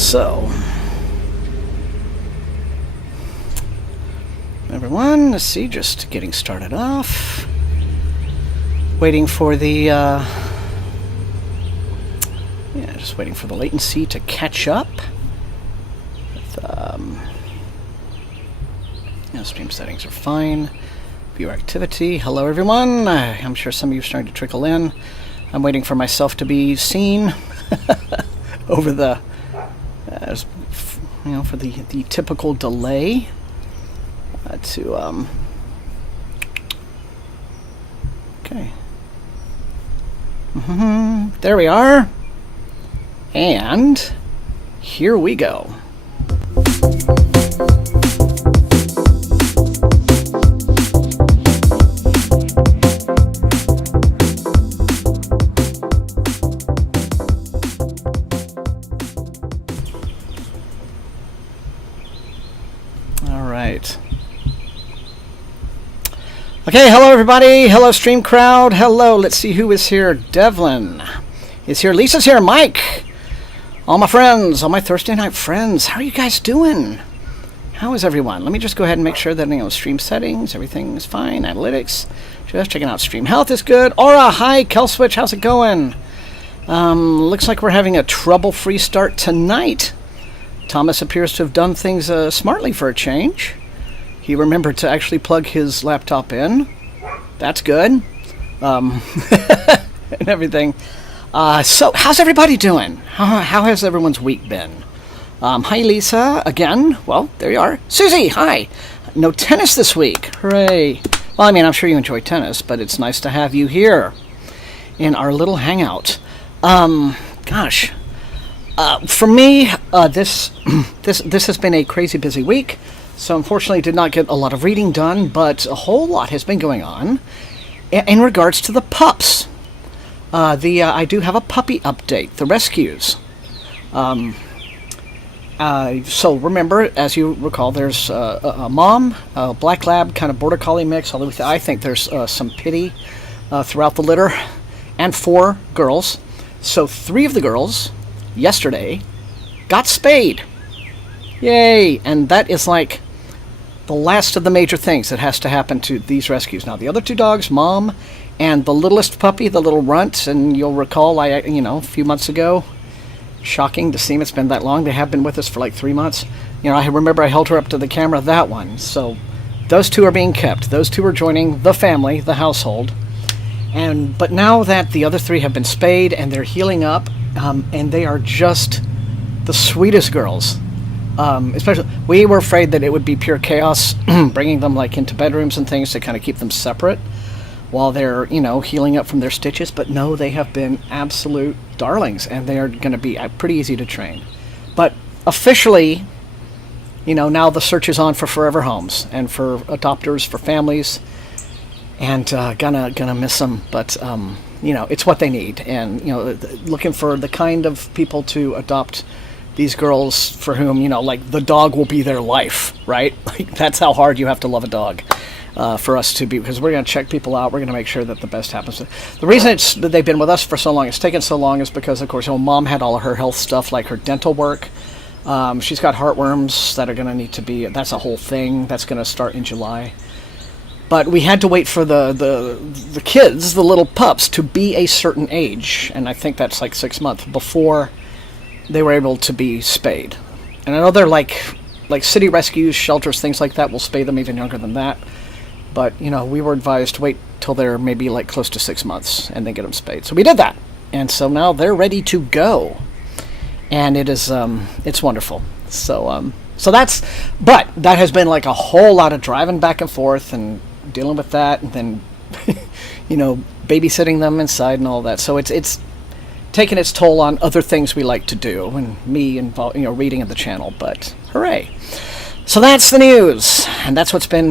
So, everyone, let's see, just getting started off. Waiting for the, just waiting for the latency to catch up. With, stream settings are fine. View activity. Hello, everyone. I'm sure some of you are starting to trickle in. I'm waiting for myself to be seen over the, for the typical delay okay. There we are. And here we go. All right. Okay, hello everybody. Hello stream crowd. Hello. Let's see who is here. Devlin is here. Lisa's here. Mike. All my friends, all my Thursday night friends. How are you guys doing? How is everyone? Let me just go ahead and make sure that, stream settings, everything is fine. Analytics. Just checking out stream health is good. Aura, hi. Kelswitch, how's it going? Looks like we're having a trouble-free start tonight. Thomas appears to have done things smartly for a change. He remembered to actually plug his laptop in. That's good. And everything. So, how's everybody doing? How has everyone's week been? Hi, Lisa. Again. Well, there you are. Susie, hi. No tennis this week. Hooray. Well, I mean, I'm sure you enjoy tennis, but it's nice to have you here in our little hangout. Gosh. For me, this has been a crazy busy week. So unfortunately did not get a lot of reading done, but a whole lot has been going on in regards to the pups. I do have a puppy update, the rescues. So remember, as you recall, there's a mom, a black lab, kind of border collie mix. I think there's some pity throughout the litter, and 4 girls. So 3 of the girls yesterday got spayed. Yay! And that is like the last of the major things that has to happen to these rescues. Now, the other 2 dogs, Mom and the littlest puppy, the little runt, and you'll recall, a few months ago, shocking to see them, it's been that long. They have been with us for like 3 months. I remember I held her up to the camera, that one. So those 2 are being kept. Those 2 are joining the family, the household. But now that the other 3 have been spayed and they're healing up, and they are just the sweetest girls. Especially, we were afraid that it would be pure chaos, bringing them into bedrooms and things to kind of keep them separate while they're, healing up from their stitches. But no, they have been absolute darlings, and they are going to be pretty easy to train. But officially, now the search is on for forever homes and for adopters, for families, and gonna miss them. But it's what they need, and looking for the kind of people to adopt these girls for whom, the dog will be their life, right? That's how hard you have to love a dog for us to be, because we're going to check people out. We're going to make sure that the best happens. The reason that they've been with us for so long, it's taken so long, is because, of course, Mom had all of her health stuff, like her dental work. She's got heartworms that are going to need to be, that's a whole thing that's going to start in July. But we had to wait for the kids, the little pups, to be a certain age, and I think that's like 6 months before they were able to be spayed. And I know they're like city rescues, shelters, things like that will spay them even younger than that. But, we were advised to wait till they're maybe close to 6 months and then get them spayed. So we did that. And so now they're ready to go. And it is, it's wonderful. So but that has been a whole lot of driving back and forth and dealing with that, and then, babysitting them inside and all that. So it's taking its toll on other things we like to do, and me involved, reading of the channel. But hooray! So that's the news, and that's what's been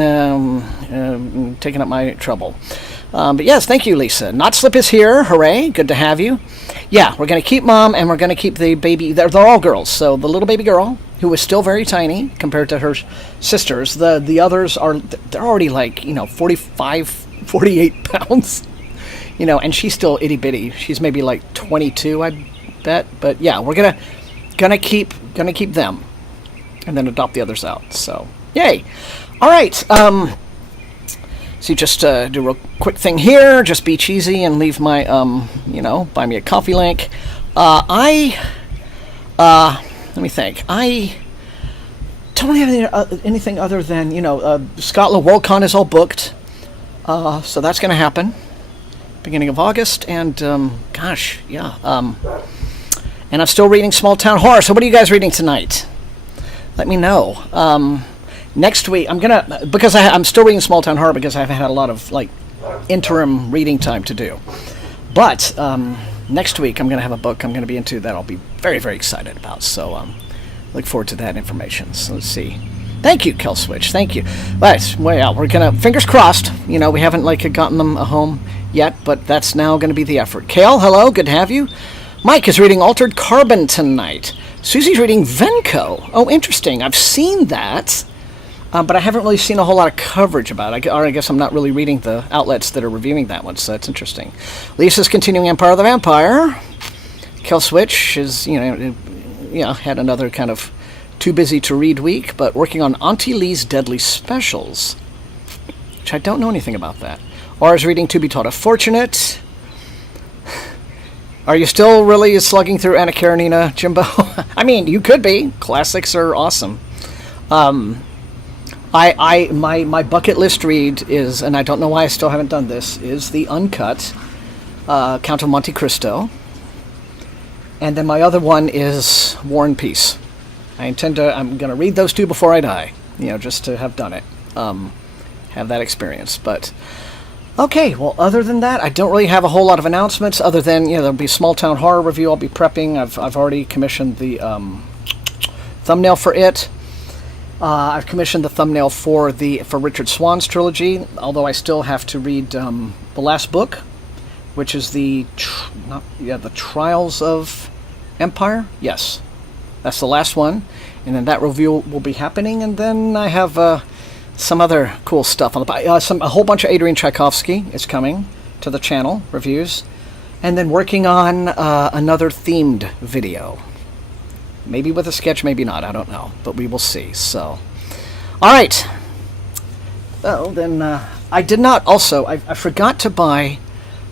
taking up my trouble. But yes, thank you, Lisa. Not Slip is here. Hooray! Good to have you. Yeah, we're going to keep Mom, and we're going to keep the baby. They're all girls. So the little baby girl, who is still very tiny compared to her sisters. The others they're already 45, 48 pounds. And she's still itty bitty. She's maybe 22, I bet. But yeah, we're gonna gonna keep them, and then adopt the others out. So, yay! All right. So just do a real quick thing here. Just be cheesy and leave my buy me a coffee link. Let me think. I don't have anything other than Scotland Worldcon is all booked, so that's going to happen beginning of August, and and I'm still reading Small Town Horror. So what are you guys reading tonight? Let me know. Next week I'm still reading Small Town Horror because I haven't had a lot of interim reading time to do. But next week I'm going to have a book I'm going to be into that I'll be very, very excited about. So look forward to that information. So let's see. Thank you, Killswitch. Thank you. But way out. We're gonna fingers crossed. We haven't gotten them a home yet, but that's now going to be the effort. Kale, hello, good to have you. Mike is reading Altered Carbon tonight. Susie's reading Venko. Oh, interesting. I've seen that. But I haven't really seen a whole lot of coverage about it. Or I guess I'm not really reading the outlets that are reviewing that one, so that's interesting. Lisa's continuing Empire of the Vampire. Killswitch is, had another kind of too busy to read week, but working on Auntie Lee's Deadly Specials, which I don't know anything about that. Or is reading To Be Taught of Fortunate. Are you still really slugging through Anna Karenina, Jimbo? I mean, you could be. Classics are awesome. My bucket list read is, and I don't know why I still haven't done this, is the uncut Count of Monte Cristo. And then my other one is War and Peace. I'm going to read those two before I die, just to have done it, have that experience. But, okay, well, other than that, I don't really have a whole lot of announcements, other than, there'll be a Small Town Horror review I'll be prepping. I've already commissioned the thumbnail for it. I've commissioned the thumbnail for Richard Swan's trilogy, although I still have to read the last book, which is the Trials of Empire. Yes, that's the last one, and then that review will be happening. And then I have some other cool stuff on the a whole bunch of Adrian Tchaikovsky is coming to the channel reviews, and then working on another themed video. Maybe with a sketch, maybe not, I don't know. But we will see, so. All right. Oh, then I did not also, I forgot to buy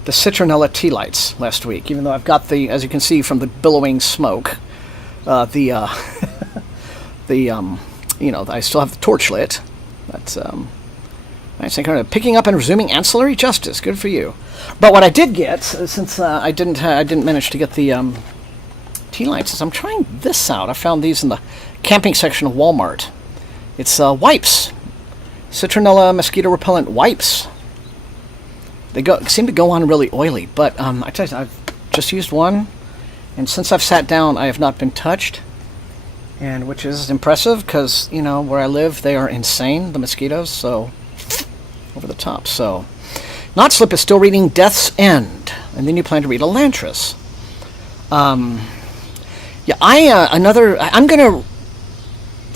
the citronella tea lights last week, even though I've got as you can see from the billowing smoke, I still have the torch lit. That's, I think picking up and resuming ancillary justice. Good for you. But what I did get, since I didn't manage to get the, tea lights, is I'm trying this out. I found these in the camping section of Walmart. It's wipes, citronella mosquito repellent wipes. They seem to go on really oily, but I tell you, I've just used one, and since I've sat down, I have not been touched, and which is impressive because where I live, they are insane, the mosquitoes. So over the top. So Not Slip is still reading Death's End, and then you plan to read Elantris. I'm going to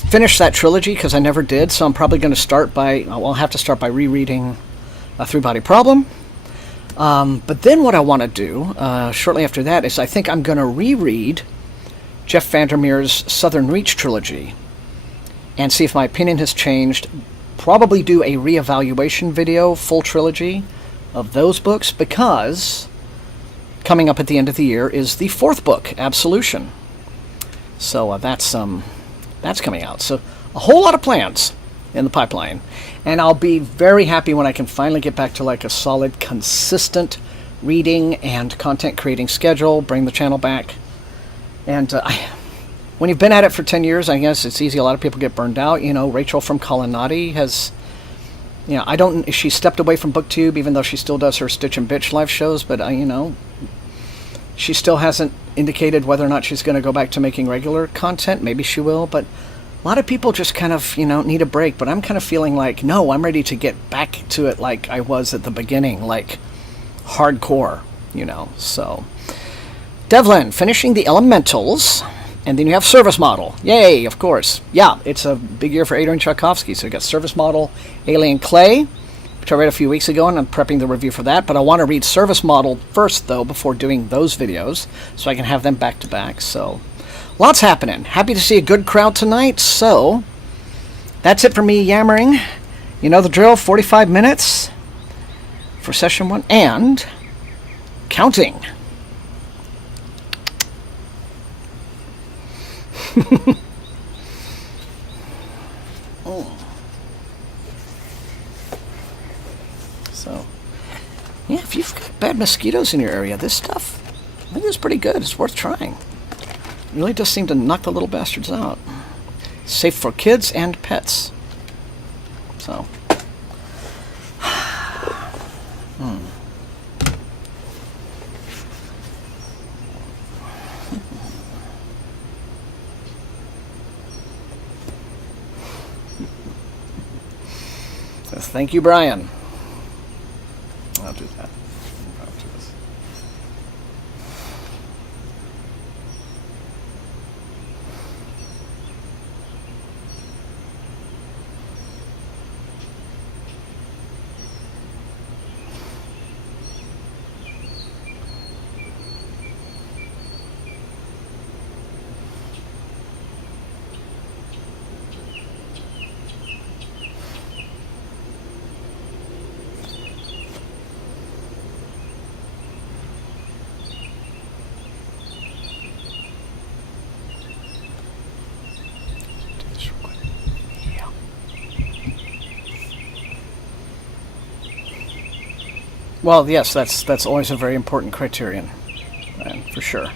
finish that trilogy because I never did, so I'm probably going to start by, I'll have to start by rereading Three Body Problem. But then what I want to do, shortly after that, is I think I'm going to reread Jeff Vandermeer's Southern Reach trilogy and see if my opinion has changed. Probably do a reevaluation video, full trilogy of those books, because coming up at the end of the year is the fourth book, Absolution. So that's coming out. So a whole lot of plans in the pipeline. And I'll be very happy when I can finally get back to like a solid, consistent reading and content creating schedule, bring the channel back. And when you've been at it for 10 years, I guess it's easy. A lot of people get burned out. Rachel from Colonnati has, she stepped away from BookTube, even though she still does her Stitch and Bitch live shows, but, she still hasn't indicated whether or not she's going to go back to making regular content. Maybe she will, but a lot of people just kind of, need a break. But I'm kind of feeling like, no, I'm ready to get back to it like I was at the beginning, like hardcore, So, Devlin, finishing the Elementals, and then you have Service Model. Yay, of course. Yeah, it's a big year for Adrian Tchaikovsky. So you got Service Model, Alien Clay, which I read a few weeks ago, and I'm prepping the review for that. But I want to read Service Model first, though, before doing those videos, so I can have them back to back. So lots happening. Happy to see a good crowd tonight. So that's it for me yammering. You know the drill, 45 minutes for session 1 and counting. So, yeah, if you've got bad mosquitoes in your area, this stuff, I think it's pretty good. It's worth trying. It really does seem to knock the little bastards out. Safe for kids and pets. So. Thank you, Brian. I'll do that. I'll do this. Well, yes, that's always a very important criterion, for sure.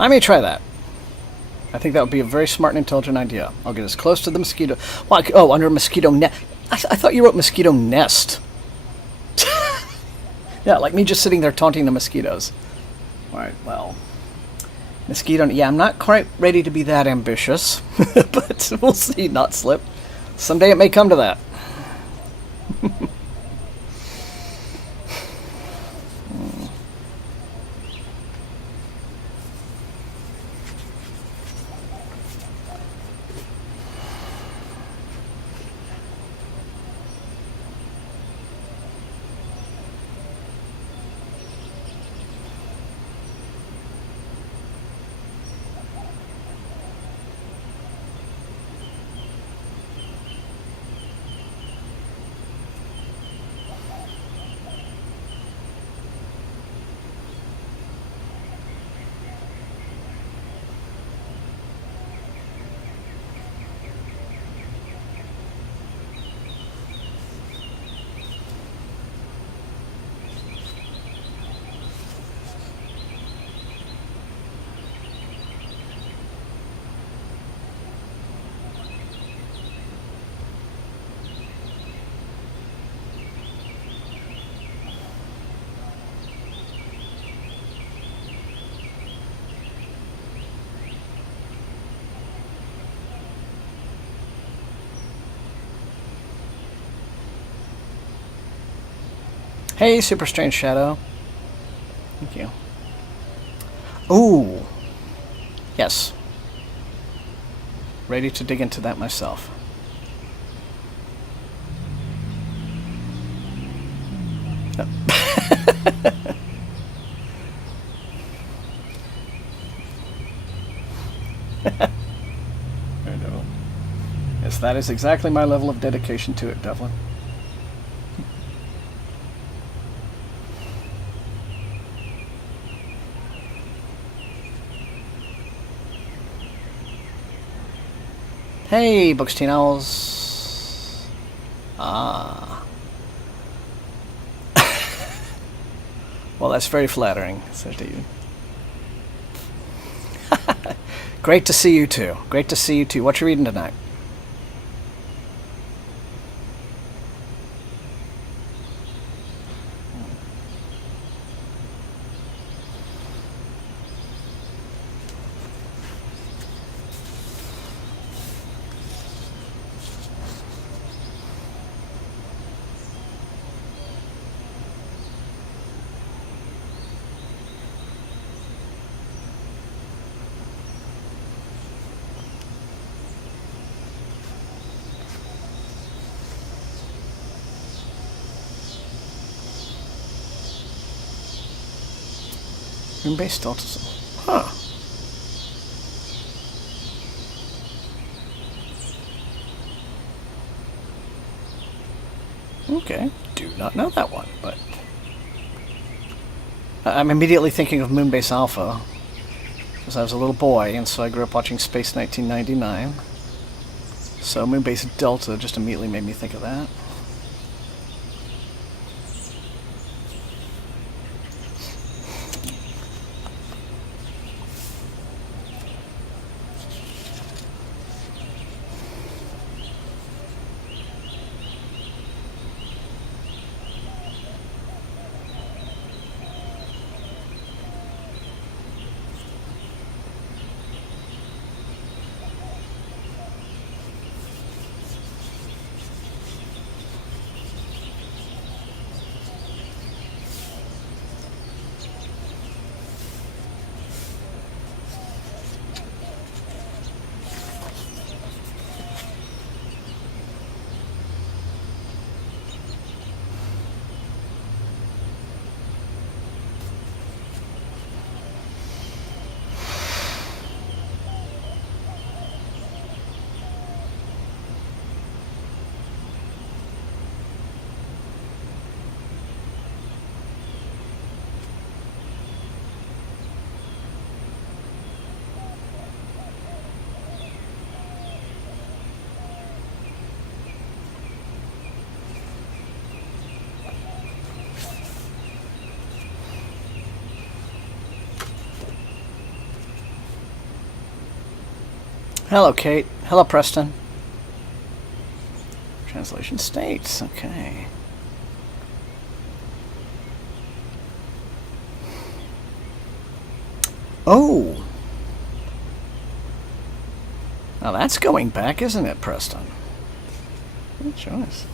I may try that. I think that would be a very smart and intelligent idea. I'll get as close to the mosquito. Well, under mosquito net. I thought you wrote mosquito nest. Yeah, like me just sitting there taunting the mosquitoes. All right, well, mosquito. Yeah, I'm not quite ready to be that ambitious, but we'll see. Not slip. Someday it may come to that. Hey, Super Strange Shadow. Thank you. Ooh. Yes. Ready to dig into that myself. I know. Yes, that is exactly my level of dedication to it, Devlin. Hey, Books Teen Owls. Ah. Well, that's very flattering, so to you. Great to see you too. Great to see you too. What you reading tonight? Moon-based autism. Huh. Okay. Do not know that one, but I'm immediately thinking of Moonbase Alpha, because I was a little boy, and so I grew up watching Space 1999. So Moonbase Delta just immediately made me think of that. Hello, Kate. Hello, Preston. Translation states. Okay. Oh. Now that's going back, isn't it, Preston? Good choice.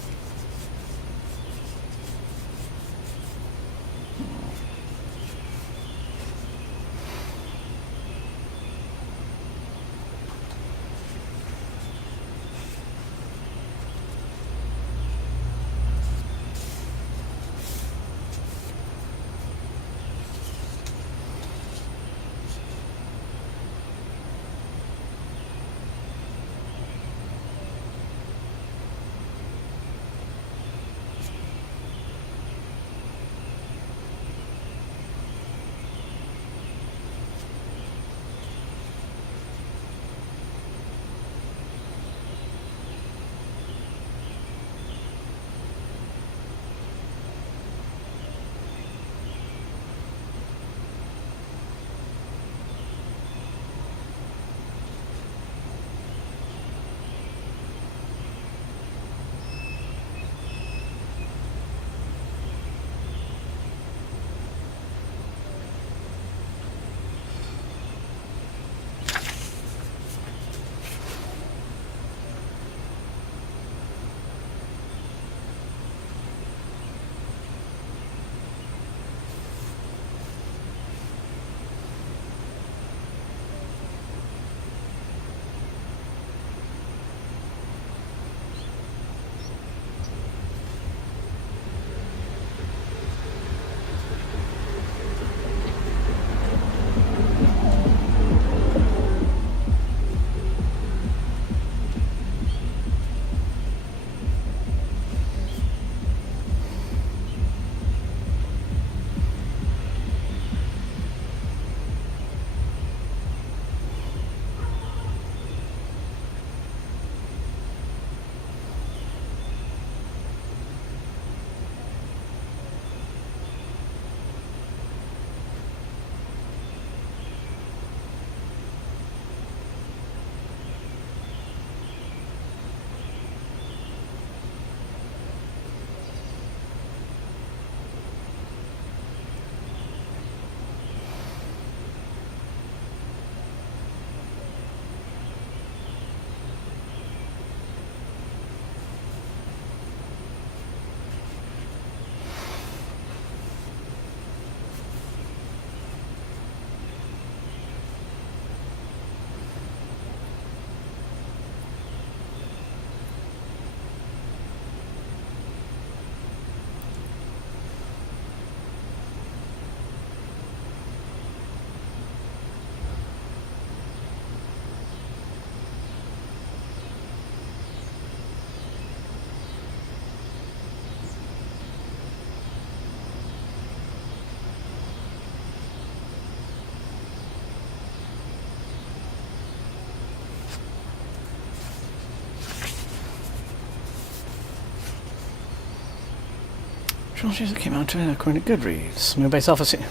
that came out according to Goodreads. Moonbase Alpha series.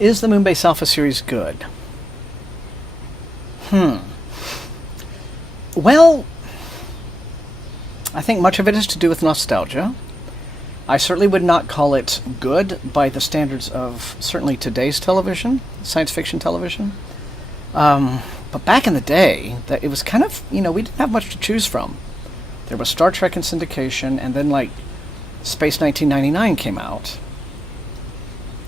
Is the Moonbase Alpha series good? Well, I think much of it is to do with nostalgia. I certainly would not call it good by the standards of certainly today's television, science fiction television. But back in the day, that it was kind of, we didn't have much to choose from. There was Star Trek in syndication, and then like Space 1999 came out.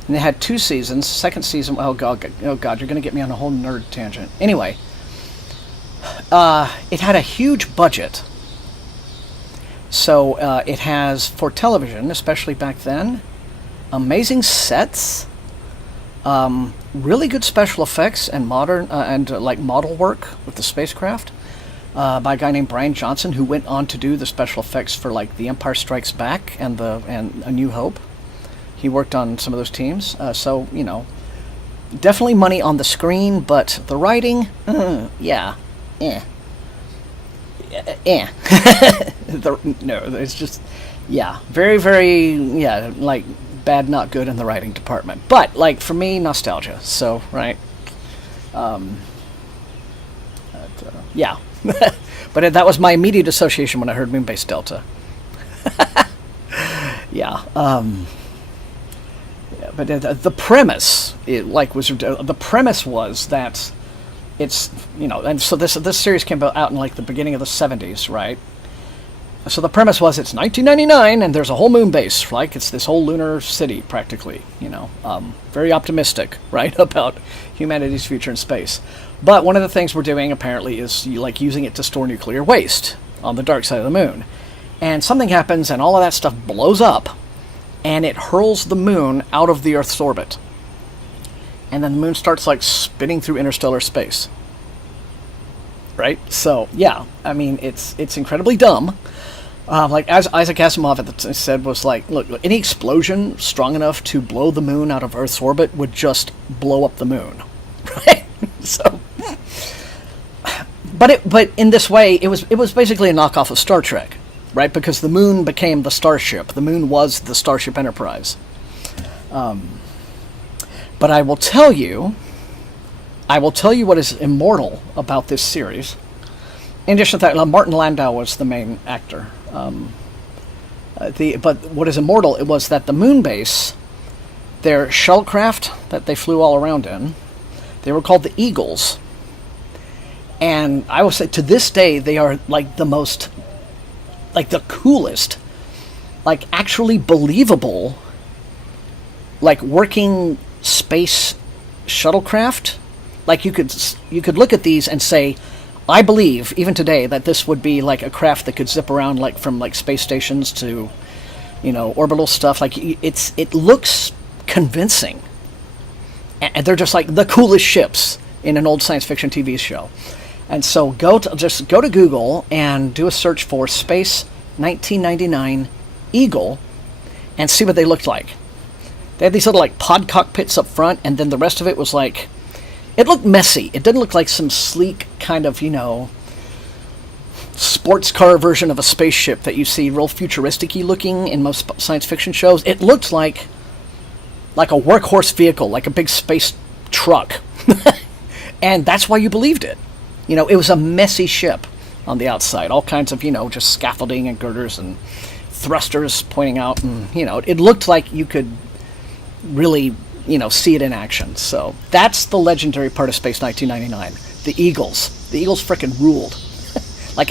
And they had 2 seasons. Second season, oh god, you're going to get me on a whole nerd tangent. Anyway, it had a huge budget. So it has, for television, especially back then, amazing sets, really good special effects and modern like model work with the spacecraft by a guy named Brian Johnson, who went on to do the special effects for like The Empire Strikes Back and A New Hope. He worked on some of those teams, so definitely money on the screen, but the writing, yeah, no, it's just, yeah, very, very, yeah, like bad, not good in the writing department. But like for me, nostalgia. So right, yeah, but that was my immediate association when I heard Moonbase Delta. Yeah. But the premise, the premise was that it's, and so this series came out in like the beginning of the 70s, right? So the premise was it's 1999 and there's a whole moon base, like it's this whole lunar city practically, very optimistic, right, about humanity's future in space. But one of the things we're doing apparently is using it to store nuclear waste on the dark side of the moon. And something happens and all of that stuff blows up and it hurls the moon out of the Earth's orbit. And then the moon starts like spinning through interstellar space. Right? So, yeah, I mean, it's incredibly dumb. Like, as Isaac Asimov said, was like, look, any explosion strong enough to blow the moon out of Earth's orbit would just blow up the moon. Right? So, but in this way, it was basically a knockoff of Star Trek, right? Because the moon became the starship. The moon was the Starship Enterprise. But I will tell you what is immortal about this series. In addition to that, Martin Landau was the main actor. But what is immortal, it was that the moon base, their shuttlecraft that they flew all around in, they were called the Eagles. And I will say, to this day, they are like the most, like the coolest, like actually believable, like working space shuttlecraft. Like you could look at these and say, I believe even today that this would be like a craft that could zip around like from like space stations to, orbital stuff. Like it looks convincing, and they're just like the coolest ships in an old science fiction TV show. And so just go to Google and do a search for Space 1999 Eagle, and see what they looked like. They had these little like pod cockpits up front, and then the rest of it was like, it looked messy. It didn't look like some sleek kind of, sports car version of a spaceship that you see real futuristic-y looking in most science fiction shows. It looked like a workhorse vehicle, like a big space truck. And that's why you believed it. It was a messy ship on the outside. All kinds of, just scaffolding and girders and thrusters pointing out. And, it looked like you could really see it in action. So that's the legendary part of Space 1999. The Eagles. The Eagles frickin' ruled. Like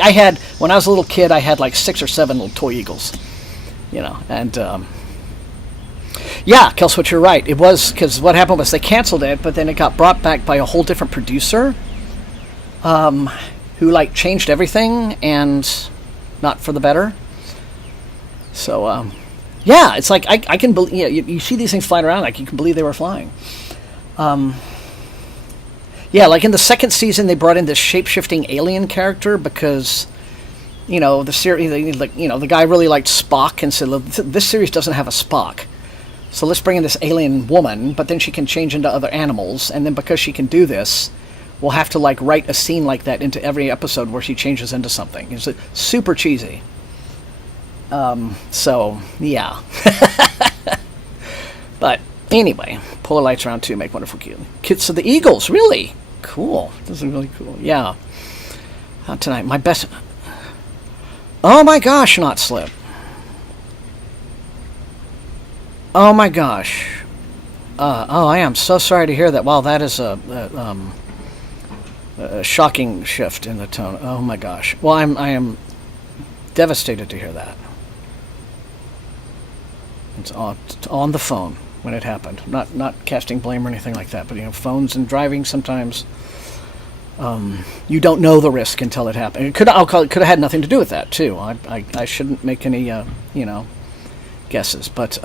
when I was a little kid, I had like 6 or 7 little toy Eagles. And yeah, Kelswitch, you're right. It was, because what happened was they canceled it, but then it got brought back by a whole different producer, who like changed everything, and not for the better. So, yeah, it's like I can believe. You see these things flying around, like you can believe they were flying. Yeah, like in the second season, they brought in this shape-shifting alien character because, the series, the guy really liked Spock and said, this series doesn't have a Spock, so let's bring in this alien woman. But then she can change into other animals, and then because she can do this, we'll have to like write a scene like that into every episode where she changes into something. It's super cheesy. So, yeah. But anyway, polar lights around too make wonderful kids. So the Eagles, really cool. This is really cool. Yeah. Tonight, my best. Oh my gosh, not slip. Oh my gosh. Oh, I am so sorry to hear that. Wow, that is a shocking shift in the tone. Oh my gosh. Well, I am devastated to hear that. It's on the phone when it happened. Not casting blame or anything like that, but phones and driving sometimes. You don't know the risk until it happened. It could have had nothing to do with that too. I shouldn't make any guesses, but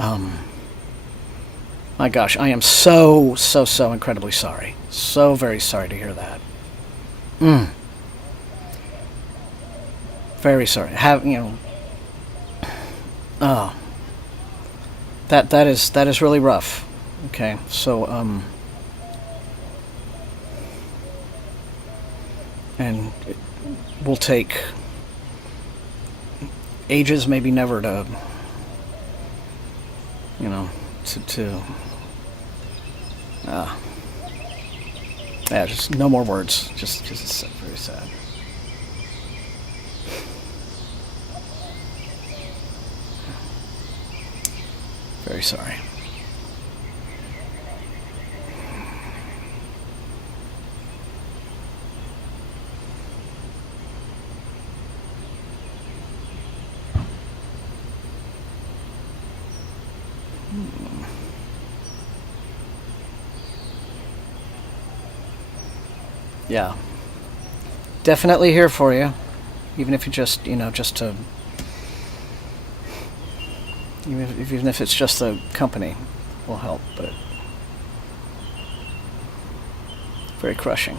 my gosh, I am so incredibly sorry. So very sorry to hear that. Very sorry. Oh, that is really rough. Okay, so and it will take ages, maybe never to yeah, just no more words. Just it's very sad. Very sorry. Yeah. Definitely here for you. Even if you just, just to... Even if it's just the company will help, but... Very crushing.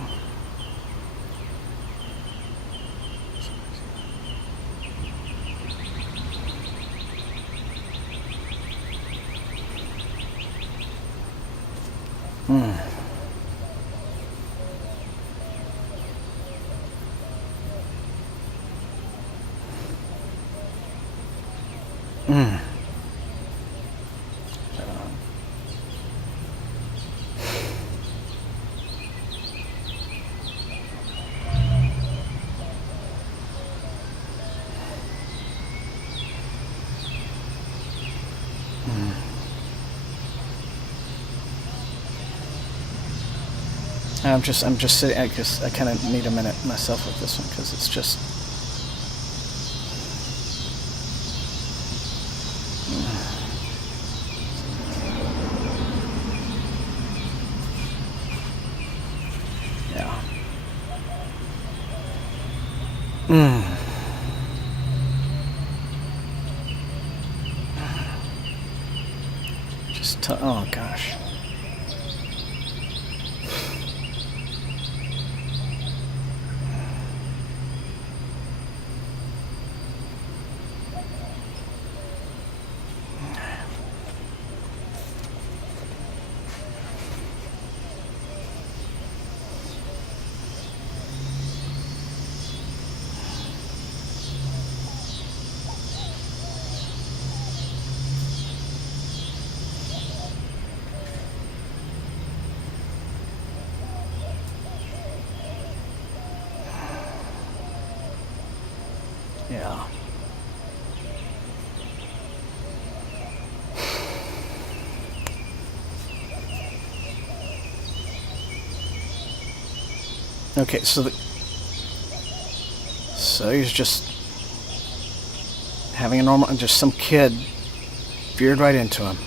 I'm just sitting. I kind of need a minute myself with this one because it's just. Yeah. Oh gosh. Yeah. Okay, so he's just having a normal, just some kid veered right into him.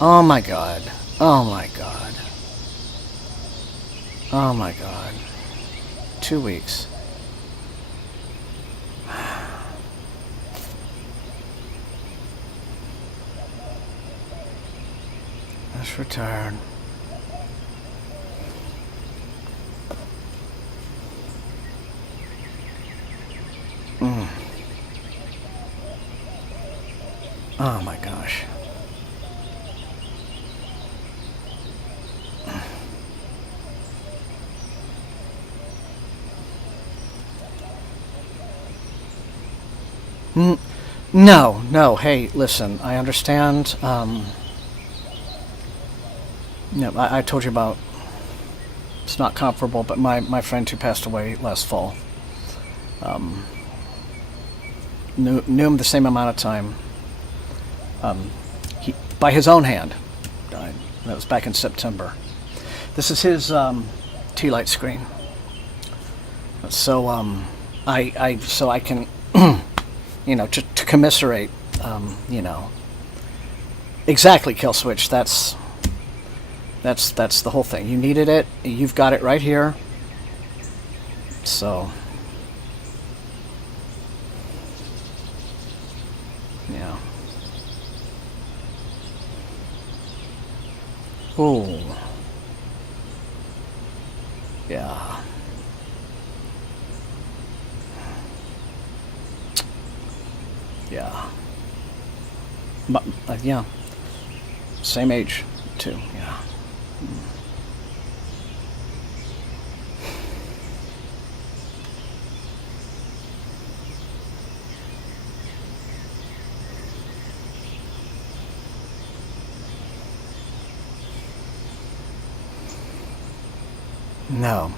Oh my god. Oh my god. Oh my god. 2 weeks. Just retired. Oh my gosh. No, no. Hey, listen. I understand. I told you about. It's not comparable, but my friend who passed away last fall. Knew him the same amount of time. He, by his own hand, died. That was back in September. This is his tea light screen. So so I can, to commiserate, exactly, Kill Switch. That's the whole thing. You needed it. You've got it right here. So, yeah. Ooh. Yeah. Yeah. But, yeah. Same age, too. Yeah.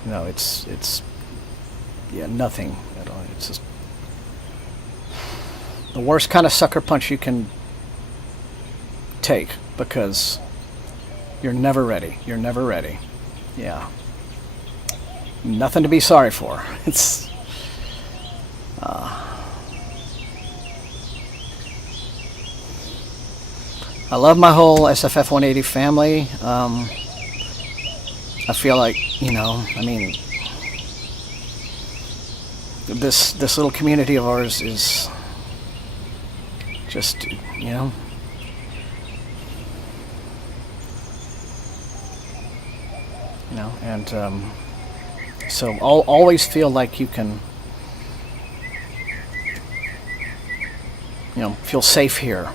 No, it's yeah, nothing at all. It's just the worst kind of sucker punch you can take, because you're never ready. You're never ready. Yeah. Nothing to be sorry for. It's I love my whole SFF180 family. I feel like, I mean, this little community of ours is just, and so I'll always feel like you can, feel safe here.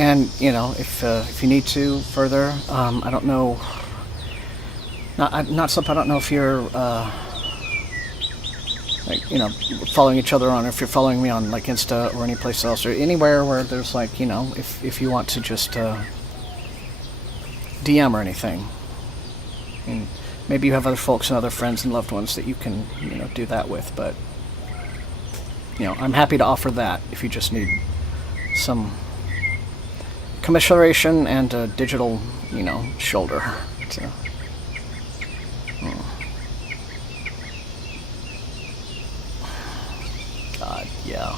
And if you need to further, I don't know. Not something. I don't know if you're following each other on, or if you're following me on like Insta or any place else or anywhere where there's like if you want to just DM or anything. And maybe you have other folks and other friends and loved ones that you can do that with, but I'm happy to offer that if you just need some commiseration and a digital, shoulder. So, God, yeah.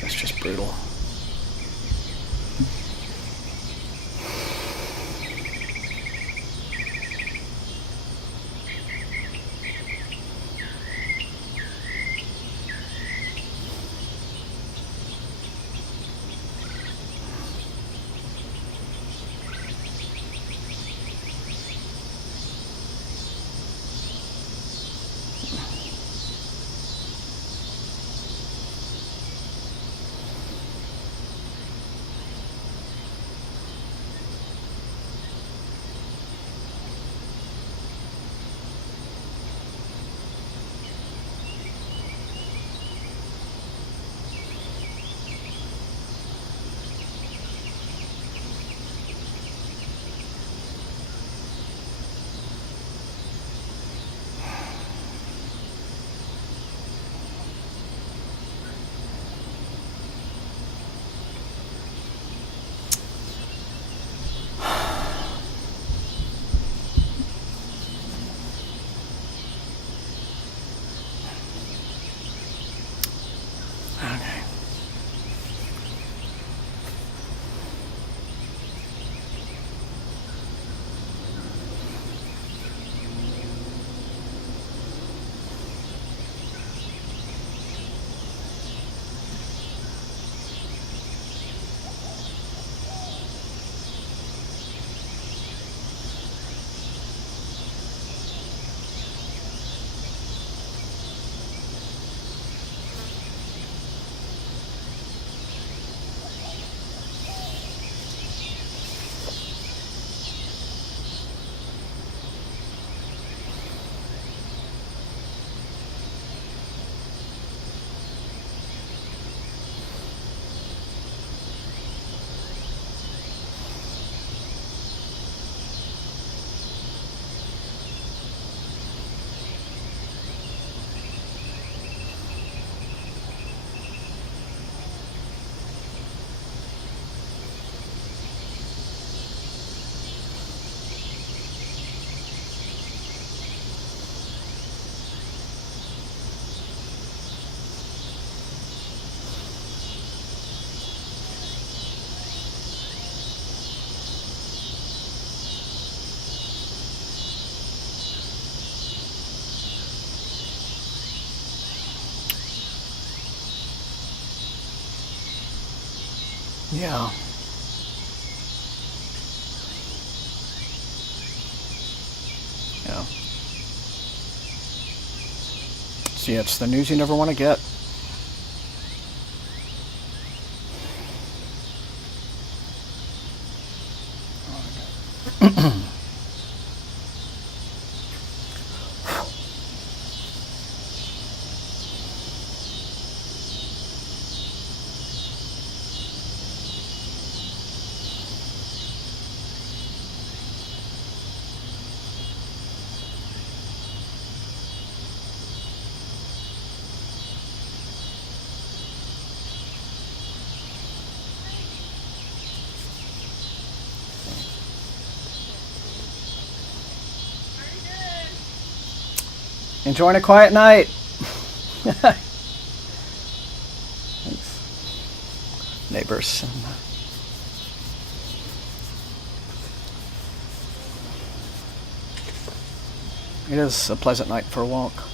That's just brutal. Yeah. Yeah. See, it's the news you never want to get. Enjoying a quiet night. Thanks. Neighbors. It is a pleasant night for a walk.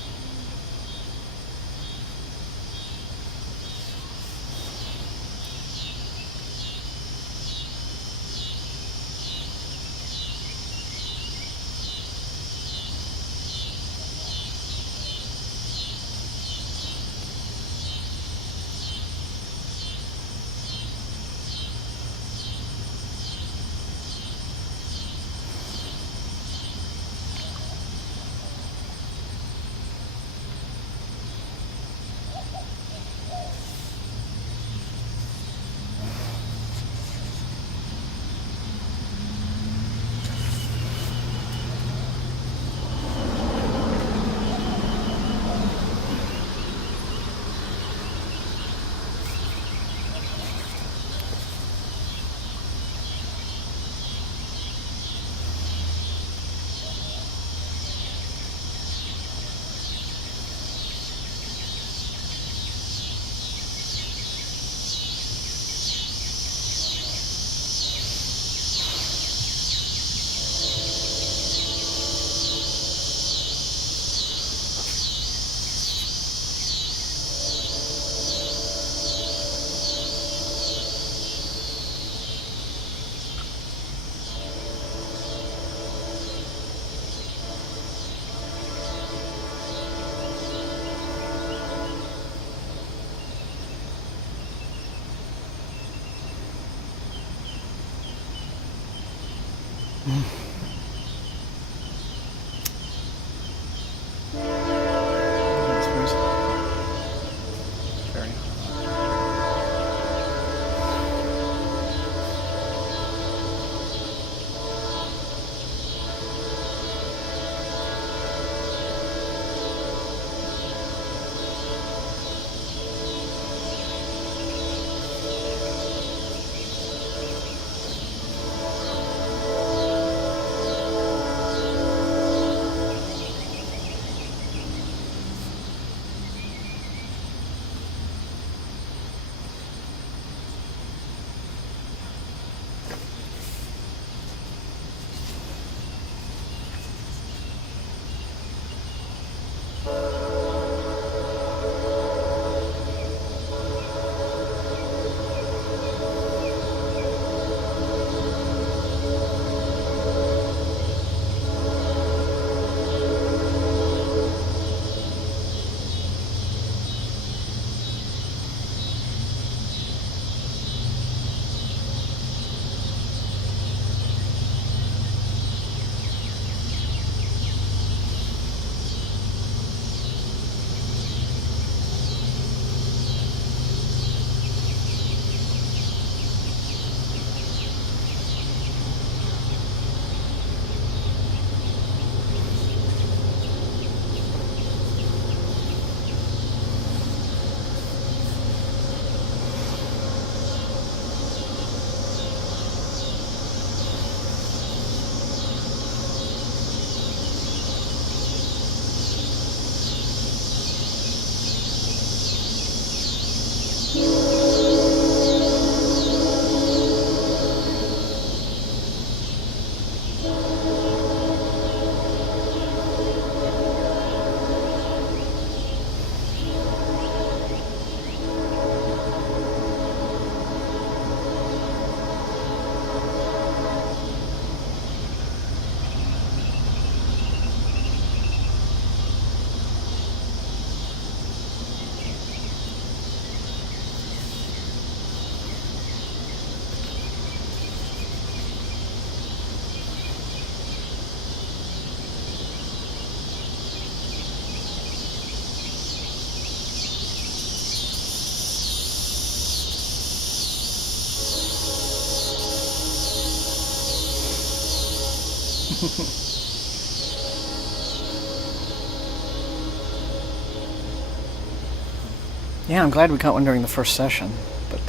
Yeah, I'm glad we got one during the first session, but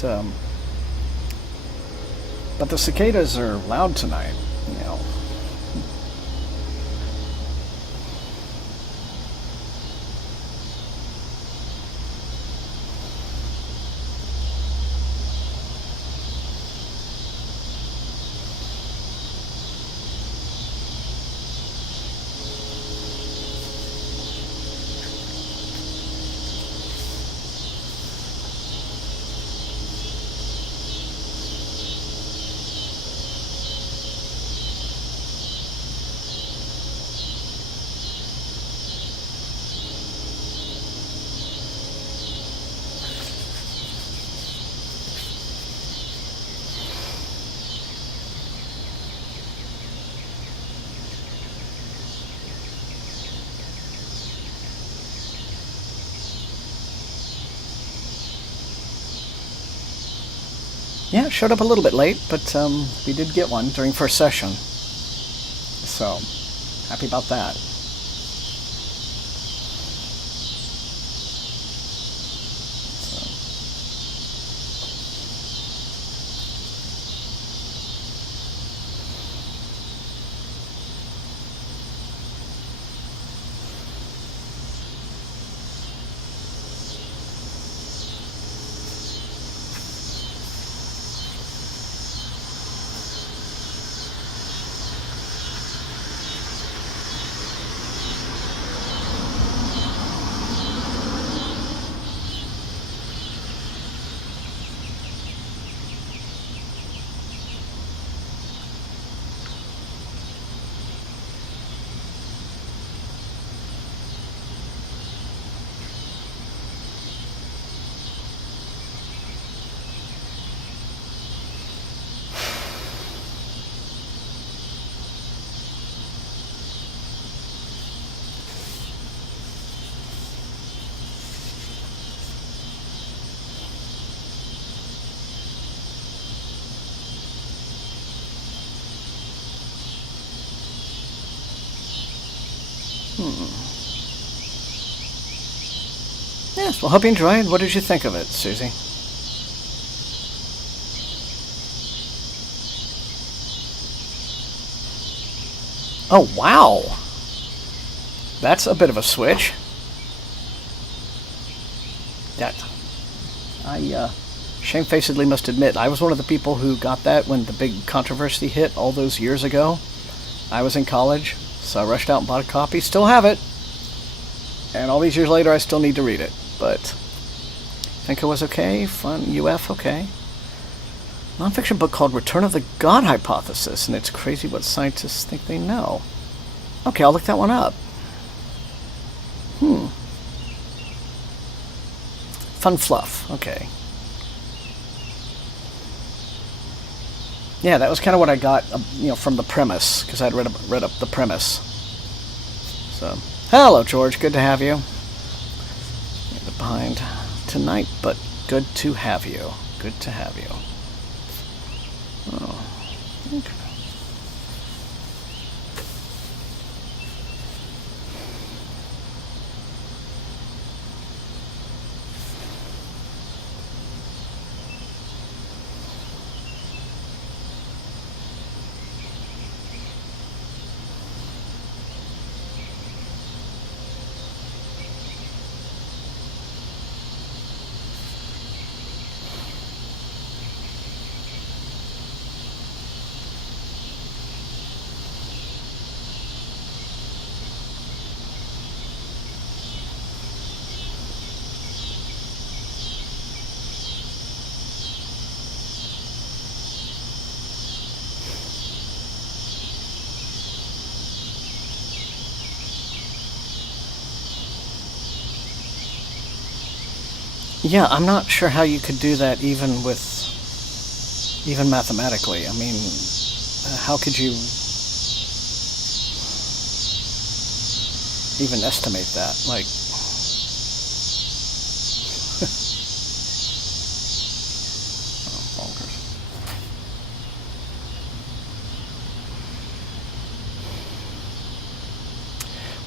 the cicadas are loud tonight, you know. Yeah, it showed up a little bit late, but we did get one during first session. So, happy about that. Yes, well, hope you enjoyed. What did you think of it, Susie? Oh, wow! That's a bit of a switch. That I shamefacedly must admit, I was one of the people who got that when the big controversy hit all those years ago. I was in college, so I rushed out and bought a copy. Still have it. And all these years later, I still need to read it. But I think it was okay. Fun. UF, okay. Nonfiction book called Return of the God Hypothesis, and it's crazy what scientists think they know. Okay, I'll look that one up. Fun fluff. Okay. Yeah, that was kind of what I got, from the premise, because I'd read up the premise. So, hello, George. Good to have you. You're behind tonight, but good to have you. Good to have you. Oh, okay. Yeah, I'm not sure how you could do that even mathematically. I mean, how could you even estimate that? Like, oh, bonkers.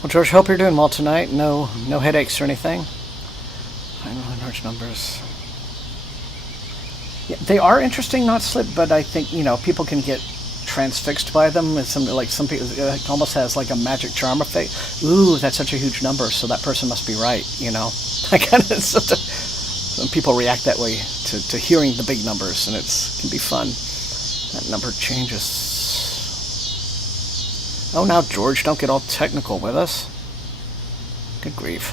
Well, George, hope you're doing well tonight. No headaches or anything. I know large numbers. Yeah, they are interesting, not slip, but I think people can get transfixed by them. It's some people, it almost has like a magic charm effect. Ooh, that's such a huge number, so that person must be right. I kind of some people react that way to hearing the big numbers, and it can be fun. That number changes. Oh, now George, don't get all technical with us. Good grief.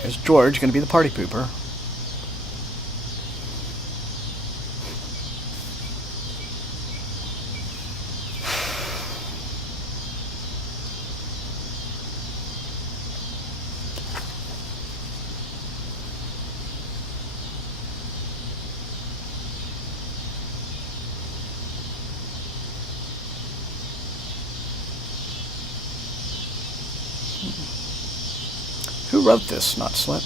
There's George, going to be the party pooper. Who wrote this, not Slip?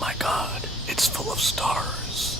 My God, it's full of stars.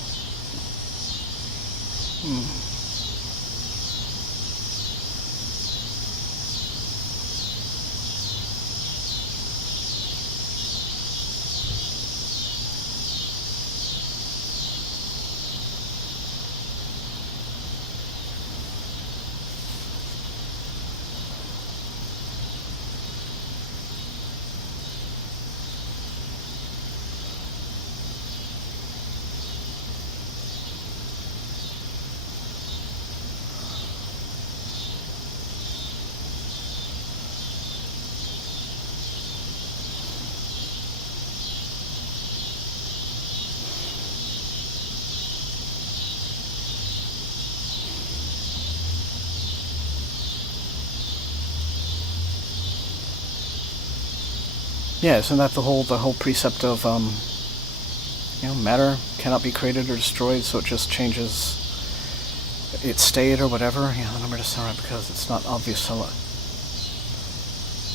Yeah, isn't that the whole precept of matter cannot be created or destroyed, so it just changes its state or whatever? Yeah, the number doesn't sound right because it's not obvious. So,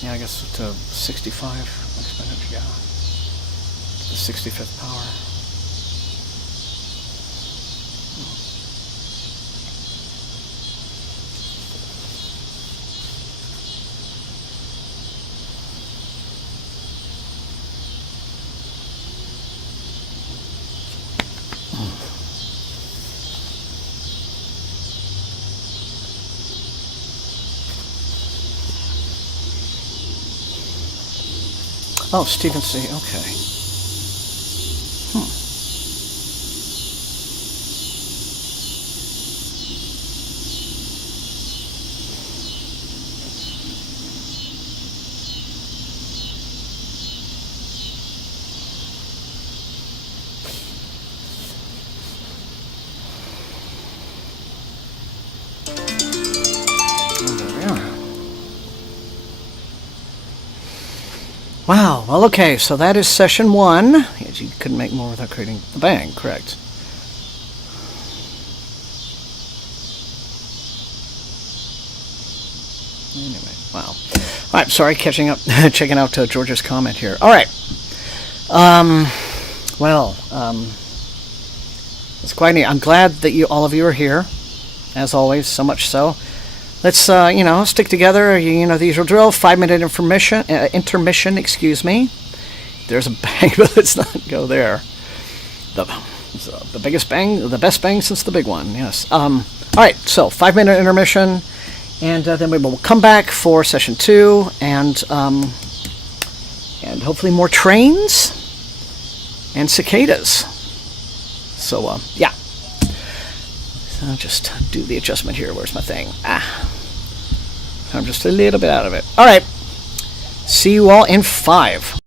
I guess to 65 exponential, yeah, to the 65th power. Oh, Stephen C. Okay. Wow, well, okay, so that is session 1. Yes, you couldn't make more without creating the bang, correct. Anyway, wow. All right, sorry, checking out George's comment here. All right. It's quite neat. I'm glad that all of you are here, as always, so much so. Let's, stick together. The usual drill. 5-minute intermission. Excuse me. There's a bang, but let's not go there. The biggest bang, the best bang since the big one. Yes. All right. So 5-minute intermission, and then we will come back for session 2, and hopefully more trains and cicadas. So yeah. I'll just do the adjustment here. Where's my thing? I'm just a little bit out of it. All right. See you all in 5.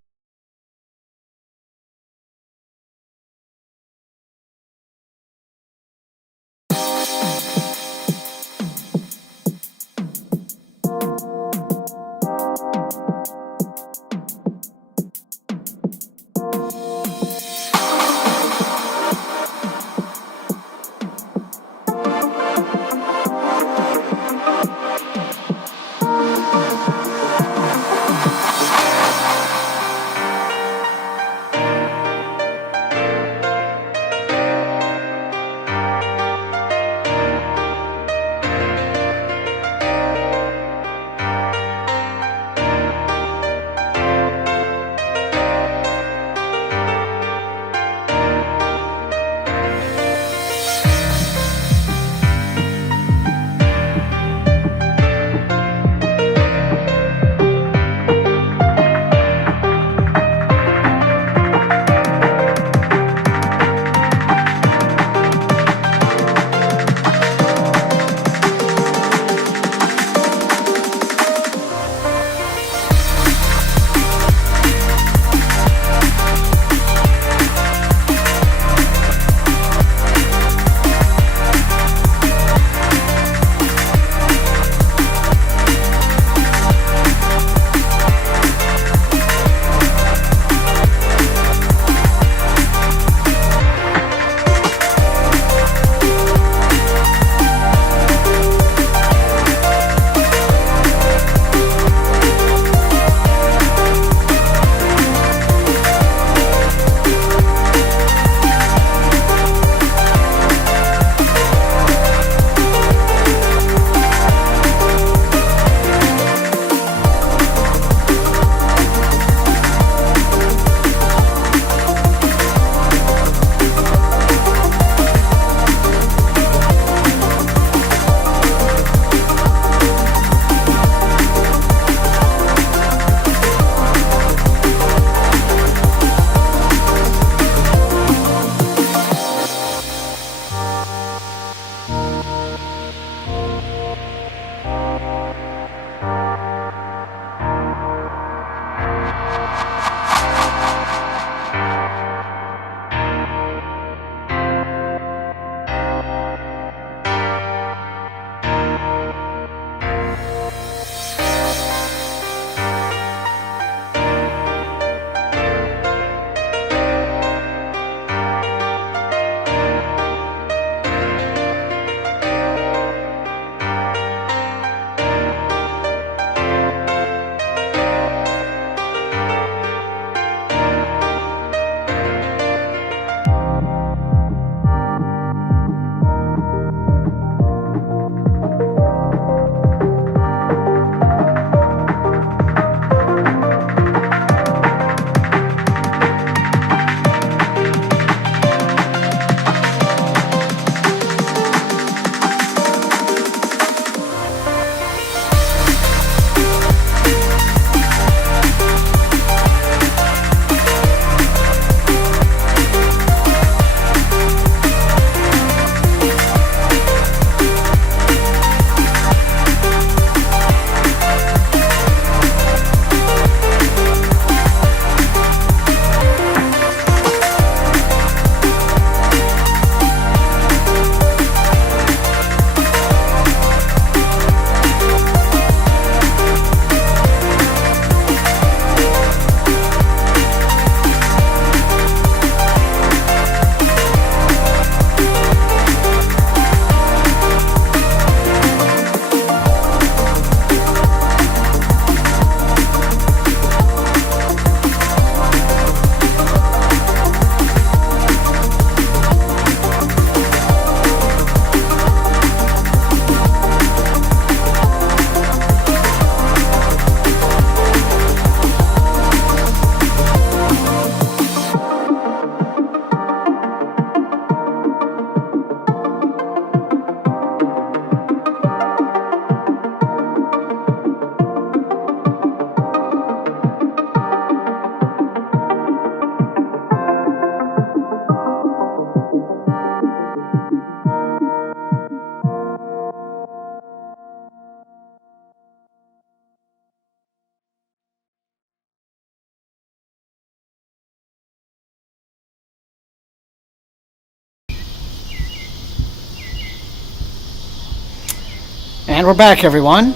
And we're back, everyone.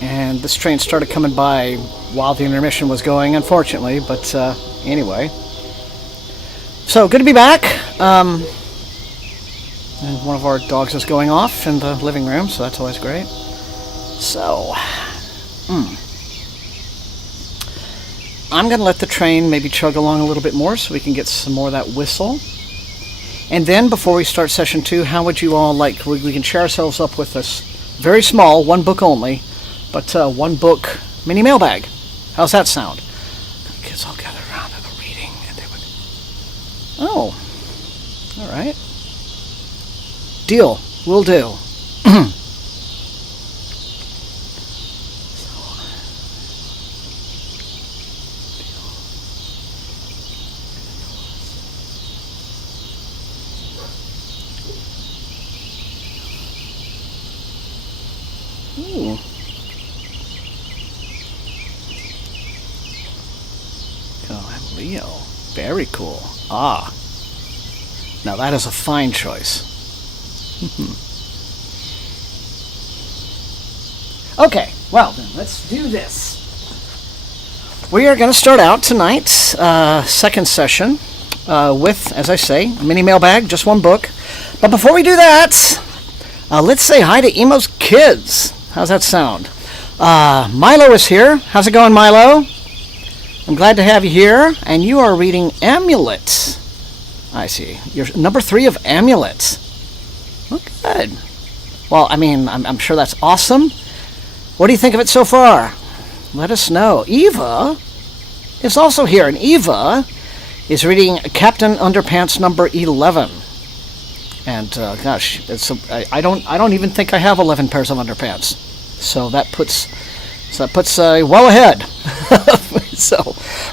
And this train started coming by while the intermission was going, unfortunately, but anyway. So, good to be back. And one of our dogs is going off in the living room, so that's always great. So, I'm going to let the train maybe chug along a little bit more so we can get some more of that whistle. And then, before we start session 2, how would you all like, we can share ourselves up with this very small, one book only, but one book mini mailbag. How's that sound? The kids all gather around at a reading, and they would... Oh, all right. Deal. Will do. Ooh. Oh, Leo. Very cool. Ah. Now that is a fine choice. Okay, well then, let's do this. We are going to start out tonight's second session with, as I say, a mini mailbag, just one book. But before we do that, let's say hi to Emo's kids. How's that sound? Milo is here. How's it going, Milo? I'm glad to have you here. And you are reading Amulet. I see. You're number 3 of Amulet. Oh, good. Well, I mean, I'm sure that's awesome. What do you think of it so far? Let us know. Eva is also here, and Eva is reading Captain Underpants number 11. And gosh, I don't even think I have 11 pairs of underpants. So that puts well ahead.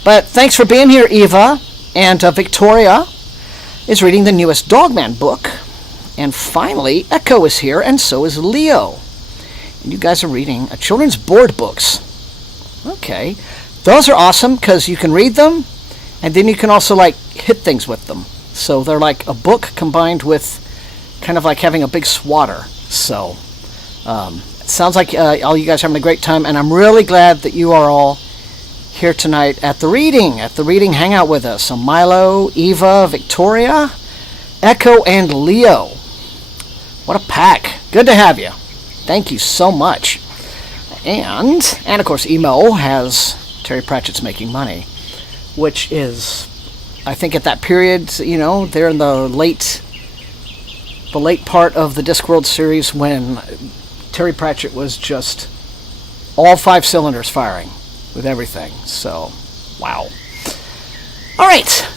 But thanks for being here, Eva. And Victoria is reading the newest Dogman book. And finally, Echo is here, and so is Leo. And you guys are reading children's board books. Okay. Those are awesome because you can read them, and then you can also, like, hit things with them. So they're like a book combined with kind of like having a big swatter. So it sounds like all you guys are having a great time, and I'm really glad that you are all here tonight at the reading Hangout with us. So Milo, Eva, Victoria, Echo, and Leo. What a pack. Good to have you. Thank you so much. And of course, Emo has Terry Pratchett's Making Money, which is, I think at that period, you know, they're in the late part of the Discworld series when Terry Pratchett was just all 5 cylinders firing with everything. So, wow. All right.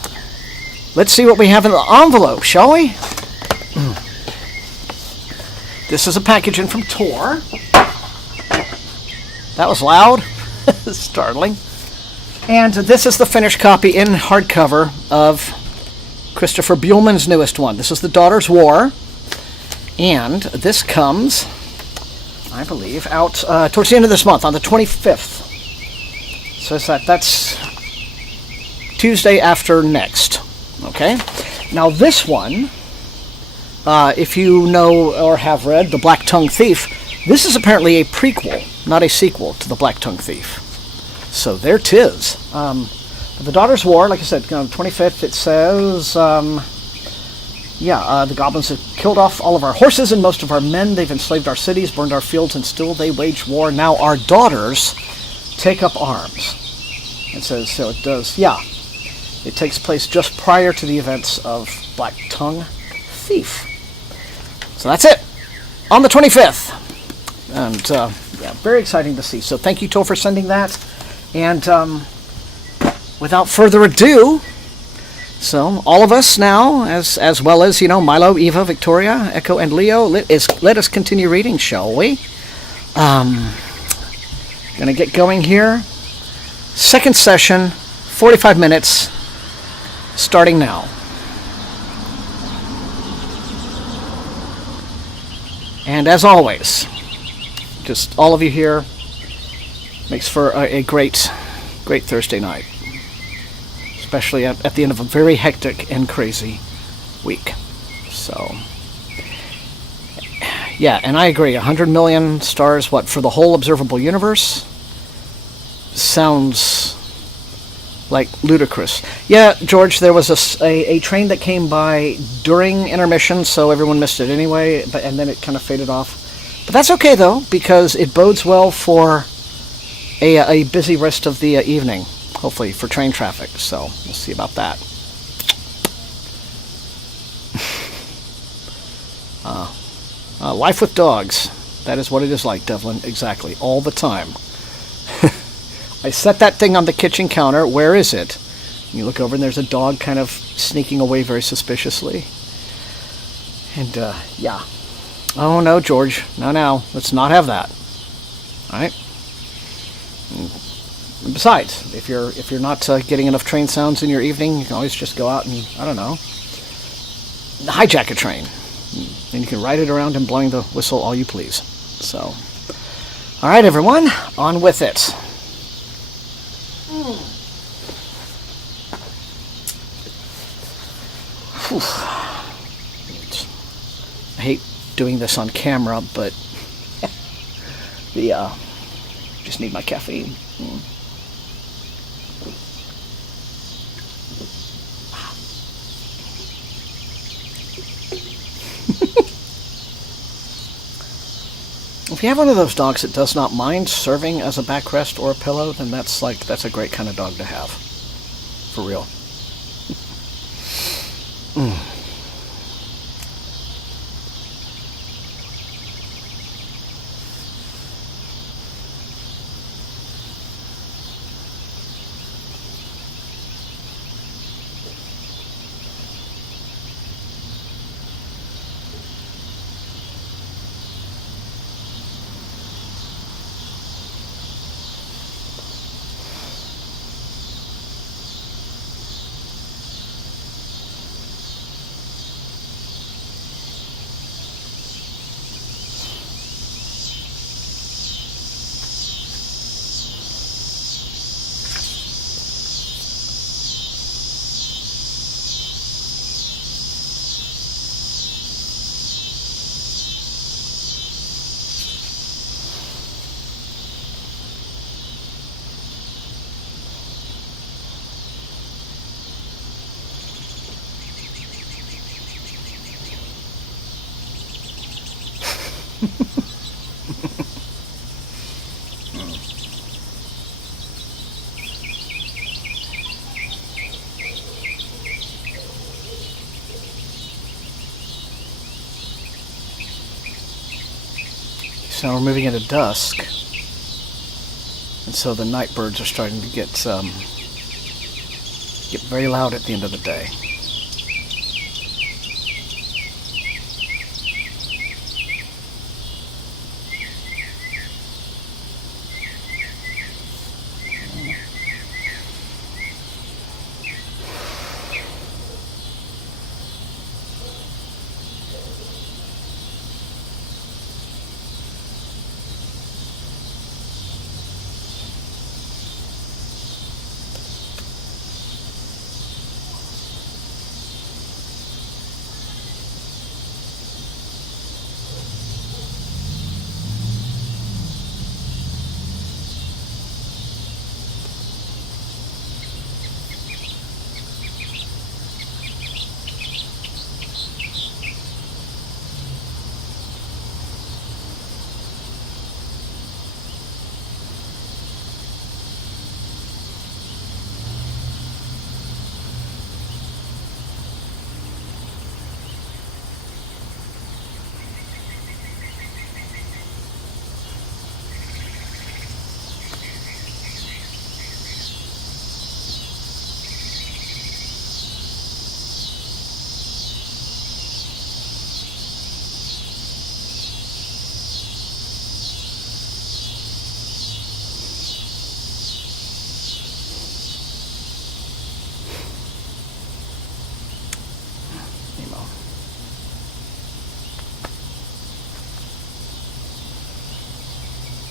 Let's see what we have in the envelope, shall we? This is a package in from Tor. That was loud. Startling. And this is the finished copy in hardcover of Christopher Buehlman's newest one. This is The Daughter's War. And this comes, I believe, out towards the end of this month, on the 25th. So that's Tuesday after next. Okay? Now this one, if you know or have read The Black Tongue Thief, this is apparently a prequel, not a sequel to The Black Tongue Thief. So there 'tis. The Daughter's War, like I said, 25th, it says, the goblins have killed off all of our horses and most of our men. They've enslaved our cities, burned our fields, and still they wage war. Now our daughters take up arms. It says, so it does, it takes place just prior to the events of Black Tongue Thief. So that's it. On the 25th. And, very exciting to see. So thank you, To, for sending that. And without further ado, so all of us now, as well as, Milo, Eva, Victoria, Echo, and Leo, let us continue reading, shall we? Gonna get going here. Second session, 45 minutes, starting now. And as always, just all of you here makes for a great Thursday night, especially at the end of a very hectic and crazy week. So, Yeah, and I agree. 100 million stars, what, for the whole observable universe? Sounds like ludicrous. Yeah, George, there was a train that came by during intermission, so everyone missed it anyway, and then it kind of faded off. But that's okay, though, because it bodes well for a busy rest of the evening, hopefully, for train traffic. So we'll see about that. Life with dogs. That is what it is like, Devlin. Exactly. All the time. I set that thing on the kitchen counter. Where is it? And you look over and there's a dog kind of sneaking away very suspiciously. And, yeah. Oh, no, George. No. Let's not have that. All right? And besides, if you're not getting enough train sounds in your evening, you can always just go out and, I don't know, hijack a train. And you can ride it around and blowing the whistle all you please. So, all right, everyone, on with it. I hate doing this on camera, but just need my caffeine. If you have one of those dogs that does not mind serving as a backrest or a pillow, then that's a great kind of dog to have. For real. So now we're moving into dusk, and so the night birds are starting to get very loud at the end of the day.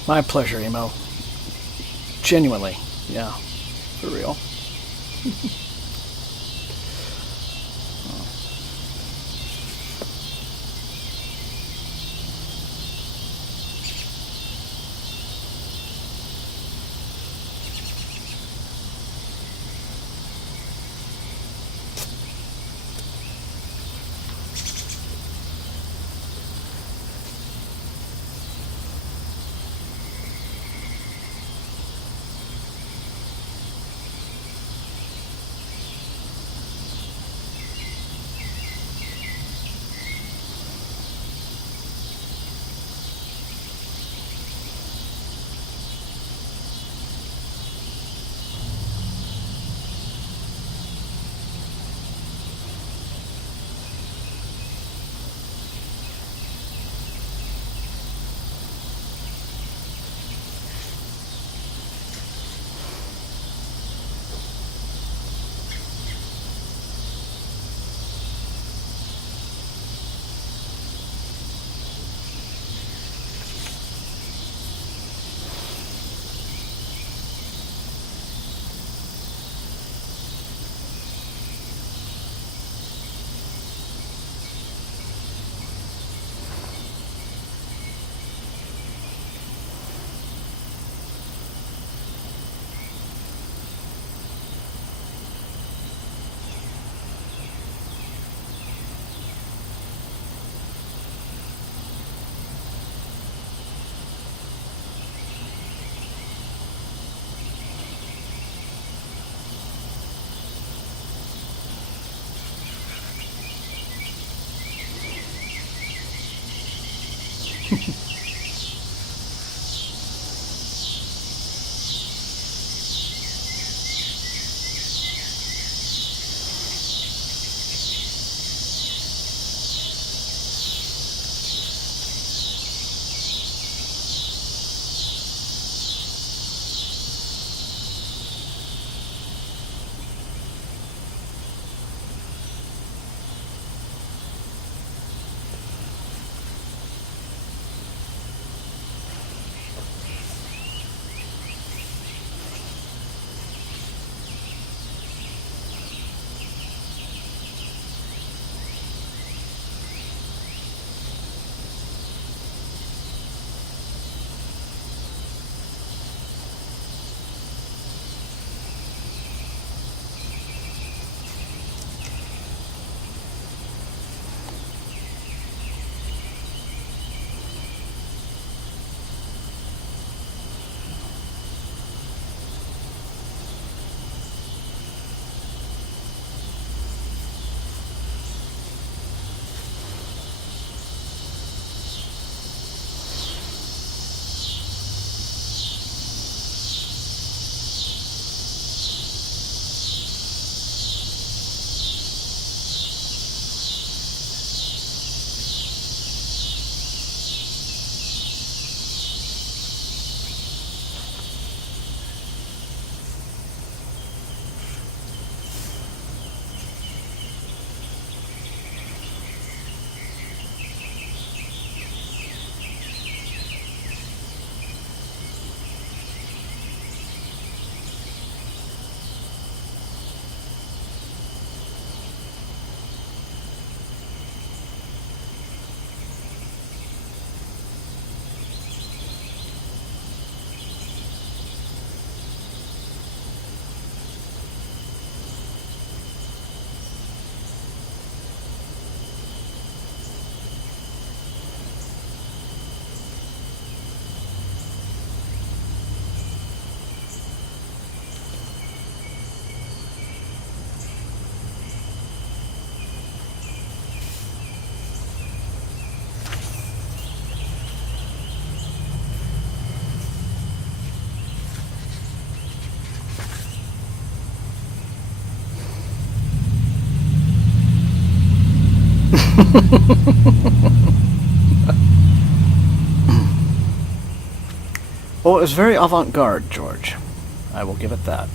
My pleasure, Emo. Genuinely. Yeah. For real. Well, it was very avant-garde, George. I will give it that.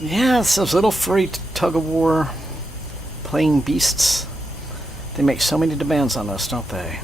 Yeah, it's those little furry tug-of-war playing beasts. They make so many demands on us, don't they?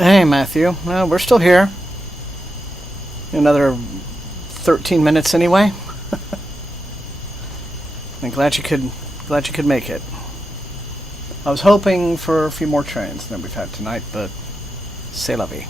Hey, Matthew. Well, we're still here. Another 13 minutes anyway. I'm glad you could make it. I was hoping for a few more trains than we've had tonight, but c'est la vie.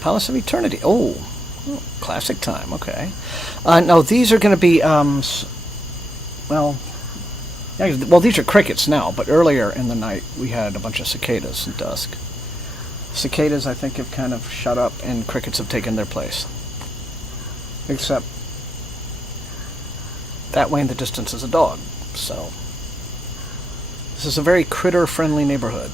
Palace of Eternity. Oh, classic time. Okay. No, these are going to be, well, yeah, well, these are crickets now, but earlier in the night we had a bunch of cicadas in dusk. Cicadas, I think, have kind of shut up, and crickets have taken their place. Except that way in the distance is a dog, so this is a very critter-friendly neighborhood.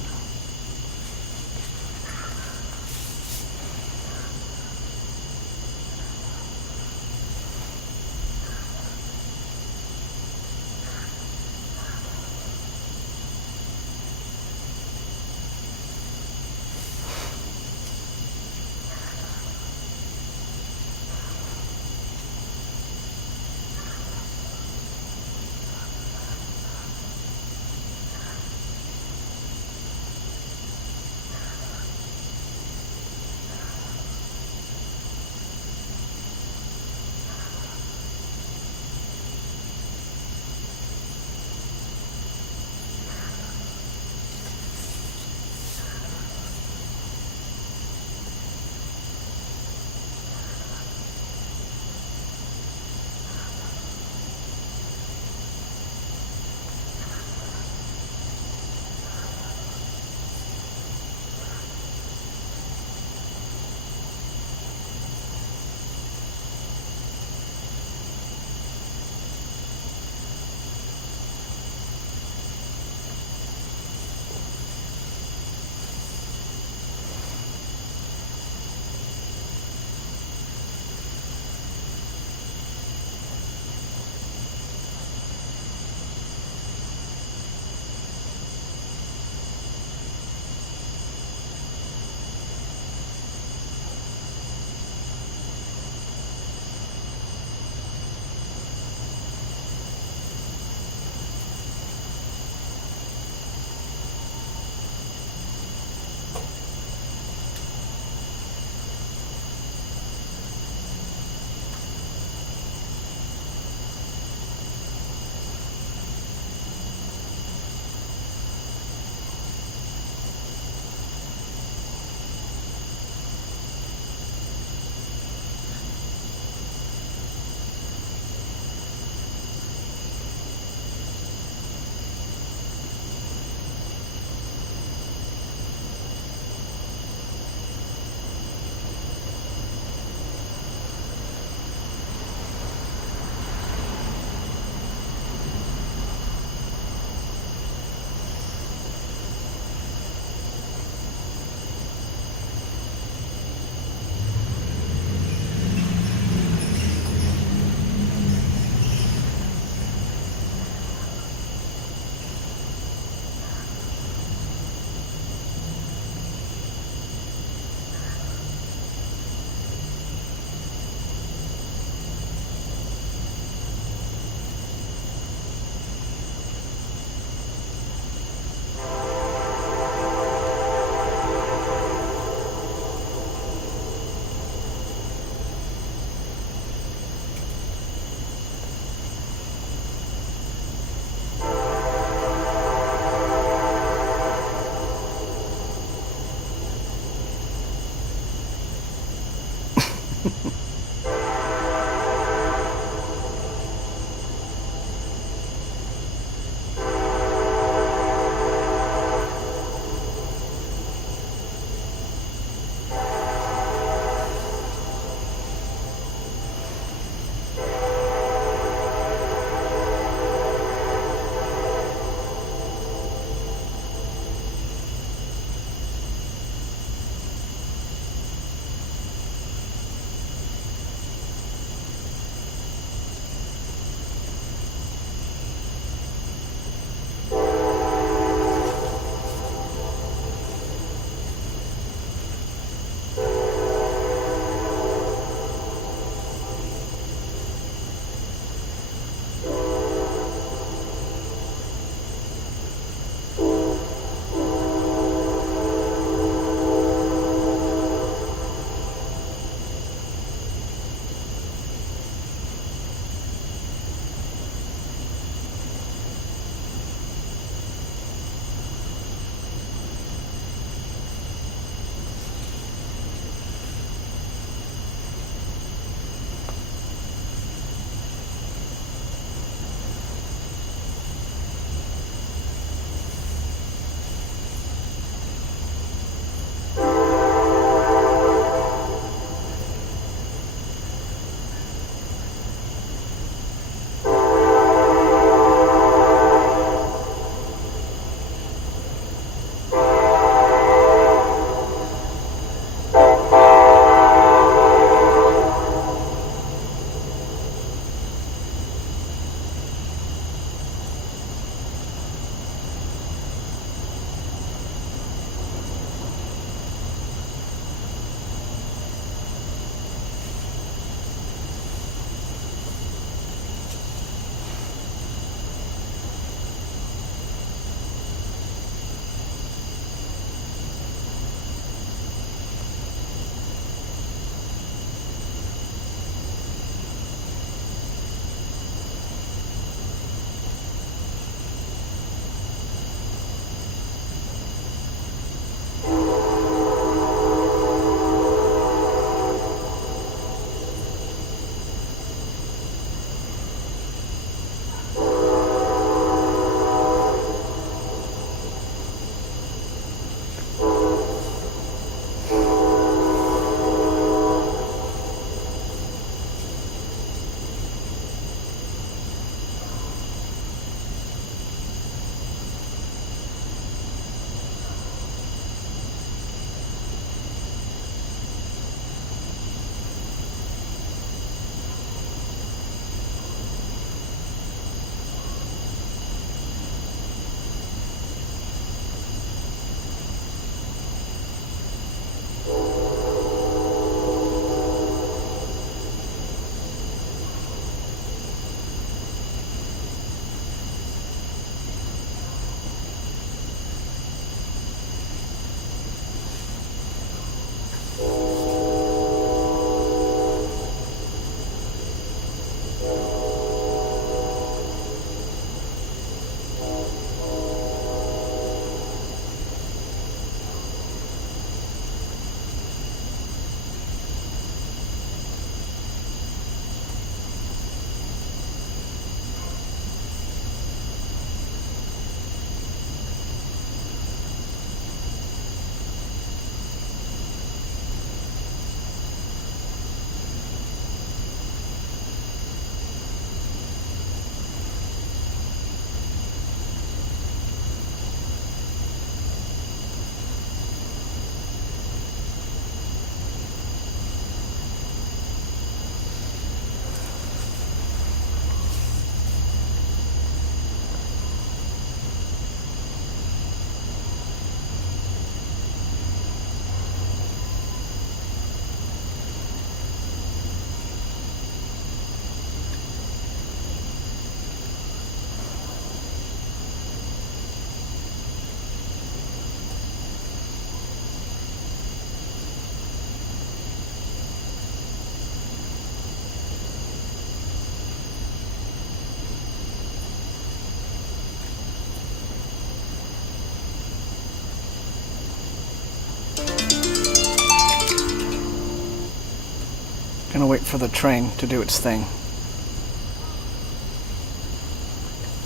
wait for the train to do its thing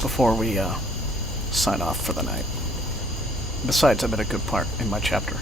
before we sign off for the night. Besides, I'm at a good part in my chapter.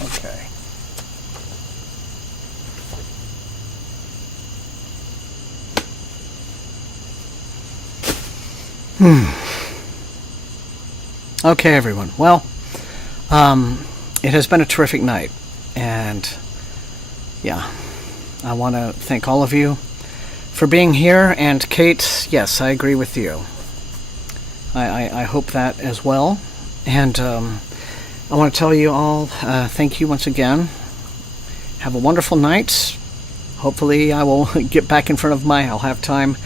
Okay. Okay, everyone. Well, it has been a terrific night, and yeah, I want to thank all of you for being here. And Kate, yes, I agree with you. I hope that as well. And I want to tell you all, thank you once again. Have a wonderful night. Hopefully I will get back in front of I'll have time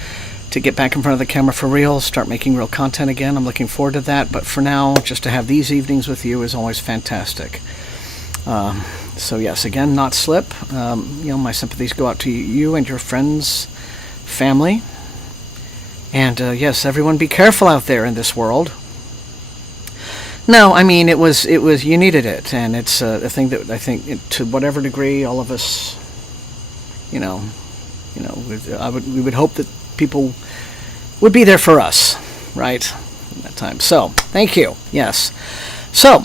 to get back in front of the camera for real, start making real content again. I'm looking forward to that. But for now, just to have these evenings with you is always fantastic. So yes, again, not slip. My sympathies go out to you and your friends, family. And yes, everyone be careful out there in this world. No, I mean, it was you needed it, and it's a thing that I think, to whatever degree, all of us, we would hope that people would be there for us, right, in that time. So, thank you. Yes. So,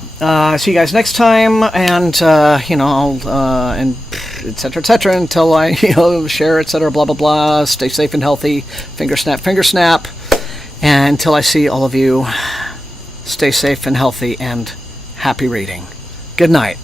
see you guys next time, and I'll and etc. until I share, etc. Blah blah blah. Stay safe and healthy. Finger snap, and until I see all of you. Stay safe and healthy, and happy reading. Good night.